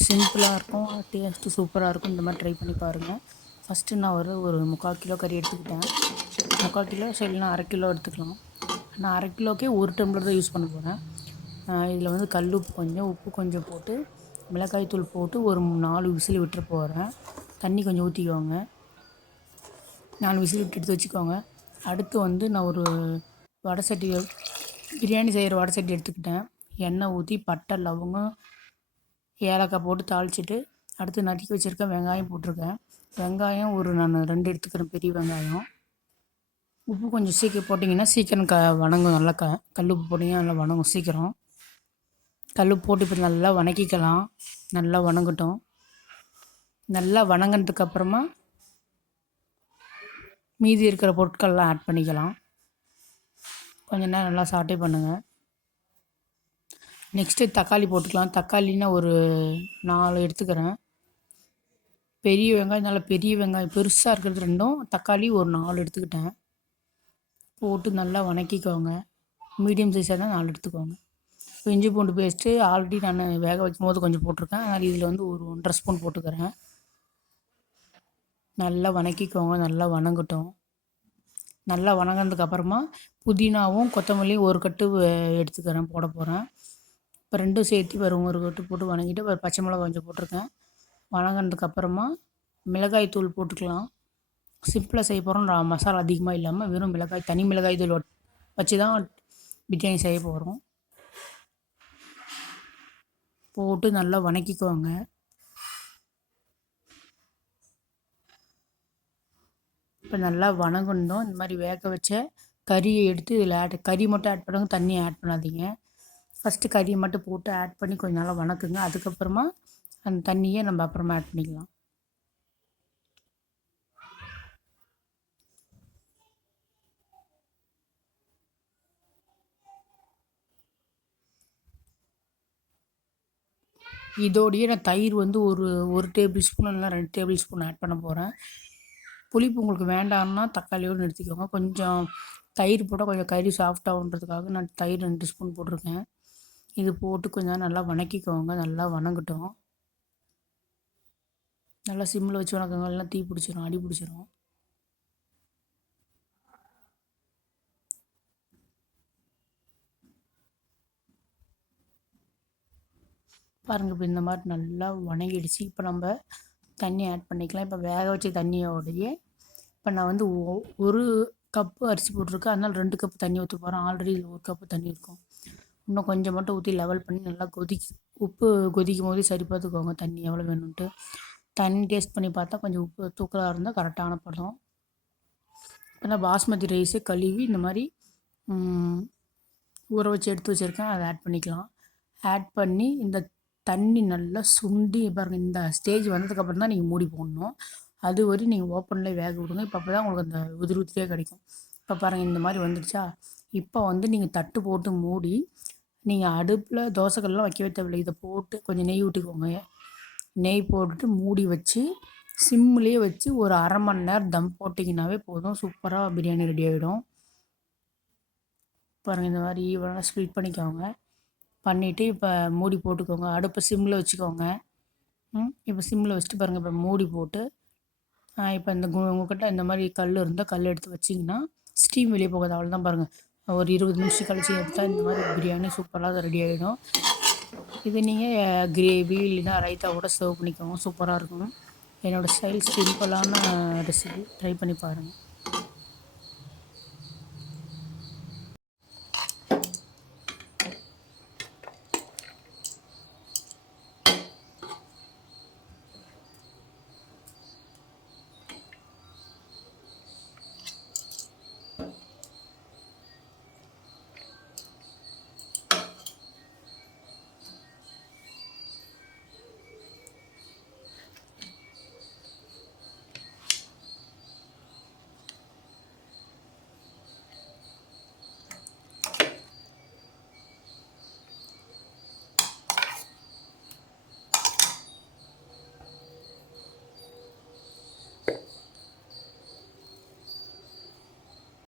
சிம்பிளாக இருக்கும் டேஸ்ட்டு சூப்பராக இருக்கும். இந்த மாதிரி ட்ரை பண்ணி பாருங்கள் ஃபஸ்ட்டு நான் ஒரு ஒரு முக்கால் கிலோ கறி எடுத்துக்கிட்டேன். முக்கால் கிலோ சரினா அரை கிலோ எடுத்துக்கலாம். நான் அரை கிலோக்கே ஒரு டம்ளர் தான் யூஸ் பண்ண போகிறேன் இதில் வந்து கல் உப்பு கொஞ்சம் உப்பு கொஞ்சம் போட்டு மிளகாய் தூள் போட்டு ஒரு நாலு விசில் விட்டுற போகிறேன் தண்ணி கொஞ்சம் ஊற்றிக்கோங்க நாலு விசில் விட்டு எடுத்து வச்சுக்கோங்க. அடுத்து வந்து நான் ஒரு வடை சட்டி பிரியாணி செய்கிற வடை சட்டி எடுத்துக்கிட்டேன். எண்ணெய் ஊற்றி பட்டை லவங்கம் ஏலக்காய் போட்டு தாளிச்சிட்டு அடுத்து நறுக்கி வச்சுருக்கேன் வெங்காயம் போட்டிருக்கேன். வெங்காயம் ஒரு நான் ரெண்டு எடுத்துக்கிறேன் பெரிய வெங்காயம். உப்பு கொஞ்சம் சீக்கிரம் போட்டிங்கன்னா சீக்கிரம் க வணங்கும். நல்லா க கல் உப்பு போட்டிங்கன்னா நல்லா வணங்கும் சீக்கிரம். கல் போட்டு இப்போ நல்லா வணக்கிக்கலாம். நல்லா வணங்கட்டும். நல்லா வணங்கினதுக்கப்புறமா மீதி இருக்கிற பொருட்கள்லாம் ஆட் பண்ணிக்கலாம். கொஞ்ச நேரம் நல்லா சாட்டே பண்ணுங்கள் நெக்ஸ்ட்டு தக்காளி போட்டுக்கலாம். தக்காளின்னா ஒரு நாலு எடுத்துக்கிறேன். பெரிய வெங்காயம் நல்லா பெரிய வெங்காயம் பெருசாக இருக்கிறது ரெண்டும். தக்காளி ஒரு நாலு எடுத்துக்கிட்டேன். போட்டு நல்லா வணக்கிக்கோங்க. மீடியம் சைஸாக தான் நாலு எடுத்துக்கோங்க. இஞ்சி பூண்டு பேஸ்ட்டு ஆல்ரெடி நான் வேக வைக்கும் போது கொஞ்சம் போட்டிருக்கேன். அதனால் இதில் வந்து ஒரு ஒன்றரை ஸ்பூன் போட்டுக்கிறேன். நல்லா வணக்கிக்கோங்க. நல்லா வணங்கட்டும். நல்லா வணங்கினதுக்கப்புறமா புதினாவும் கொத்தமல்லியும் ஒரு கட்டு எடுத்துக்கிறேன். போட போகிறேன் இப்போ ரெண்டும் சேர்த்து வரும் ஒரு கொட்டு போட்டு வணங்கிட்டு ஒரு பச்சை மிளகா கொஞ்சம் போட்டிருக்கேன். வணங்கினதுக்கப்புறமா மிளகாய் தூள் போட்டுக்கலாம். சிம்பிளாக செய்ய போகிறோம் மசாலா அதிகமாக இல்லாமல் வெறும் மிளகாய் தனி மிளகாய் தூள் வச்சு தான் பிரியாணி செய்ய போகிறோம் போட்டு நல்லா வணக்கிக்குவாங்க இப்போ நல்லா வணங்கணும் இந்த மாதிரி வேக வச்ச கறியை எடுத்து இதில் ஆட் கறி மட்டும் ஆட் பண்ணுங்க தண்ணி ஆட் பண்ணாதீங்க. ஃபஸ்ட்டு கறியை மட்டும் போட்டு ஆட் பண்ணி கொஞ்சம் நல்லா வணக்குங்க. அதுக்கப்புறமா அந்த தண்ணியை நம்ம அப்புறமா ஆட் பண்ணிக்கலாம். இதோடைய நான் தயிர் வந்து ஒரு ஒரு டேபிள் ஸ்பூன் இல்லைனா ரெண்டு டேபிள் ஸ்பூன் ஆட் பண்ண போகிறேன் புளிப்பு உங்களுக்கு வேண்டாம்னா தக்காளியோடு நிறுத்திக்கோங்க. கொஞ்சம் தயிர் போட்டால் கொஞ்சம் கறி சாஃப்டாகுன்றதுக்காக நான் தயிர் ரெண்டு ஸ்பூன் போட்டிருக்கேன். இது போட்டு கொஞ்சம் நல்லா வணக்கிக்கோங்க. நல்லா வணங்கட்டும். நல்லா சிம்மில் வச்சு வணக்கங்க. எல்லாம் தீ பிடிச்சிரும் அடி பிடிச்சிரும். பாருங்கள் இப்போ இந்த மாதிரி நல்லா வணங்கிடுச்சு. இப்போ நம்ம தண்ணி ஆட் பண்ணிக்கலாம். இப்போ வேக வச்ச தண்ணியோடையே இப்போ நான் வந்து ஒரு கப்பு அரிசி போட்டிருக்கேன். அதனால் ரெண்டு கப்பு தண்ணி ஊற்ற போகிறேன் ஆல்ரெடி ஒரு கப்பு தண்ணி இருக்கும். இன்னும் கொஞ்சம் மட்டும் ஊற்றி லெவல் பண்ணி நல்லா கொதிக்க உப்பு கொதிக்கும் போதே சரி பார்த்துக்கோங்க தண்ணி எவ்வளோ வேணும்ன்ட்டு. தண்ணி டேஸ்ட் பண்ணி பார்த்தா கொஞ்சம் உப்பு தூக்கலாக இருந்தால் கரெக்டான படம் இப்போ பாஸ்மதி ரைஸே கழுவி இந்த மாதிரி ஊற வச்சு எடுத்து வச்சுருக்கேன். அதை ஆட் பண்ணிக்கலாம். ஆட் பண்ணி இந்த தண்ணி நல்லா சுண்டி பாருங்கள் இந்த ஸ்டேஜ் வந்ததுக்கப்புறம் தான் நீங்கள் மூடி போடணும். அது வரையும் நீங்கள் ஓப்பனில் வேக விடுங்க. இப்போ அப்போ தான் உங்களுக்கு அந்த உதிரி உதிரியாக கிடைக்கும். இப்போ பாருங்கள் இந்த மாதிரி வந்துடுச்சா? இப்போ வந்து நீங்கள் தட்டு போட்டு மூடி நீங்கள் அடுப்பில் தோசைக்கல்லாம் வைக்கவே தேவையில்லை. இதை போட்டு கொஞ்சம் நெய் விட்டுக்கோங்க நெய் போட்டுட்டு மூடி வச்சு சிம்லேயே வச்சு ஒரு அரை மணி நேரம் தம் போட்டிங்கனாவே போதும். சூப்பராக பிரியாணி ரெடி ஆகிடும் பாருங்கள் இந்த மாதிரி ஈவனாக ஸ்ப்ளிட் பண்ணிக்கோங்க. பண்ணிவிட்டு இப்போ மூடி போட்டுக்கோங்க. அடுப்பை சிம்மில் வச்சுக்கோங்க. இப்போ சிம்மில் வச்சுட்டு பாருங்கள் இப்போ மூடி போட்டு இப்போ இந்த உங்கள்கிட்ட இந்த மாதிரி கல் இருந்தால் கல் எடுத்து வச்சிங்கன்னா ஸ்டீம் வெளியே போகாது. அவ்வளோதான் பாருங்கள் ஒரு இருபது நிமிஷம் கழிச்சு எடுத்தால் இந்த மாதிரி பிரியாணி சூப்பராக ரெடி ஆகிடும் இது நீங்கள் கிரேவி இல்லைன்னா ரைத்தா கூட சர்வ் பண்ணிக்கோங்க. சூப்பராக இருக்கும். என்னோடய ஸ்டைல் சிம்பிளான ரெசிபி ட்ரை பண்ணி பாருங்கள்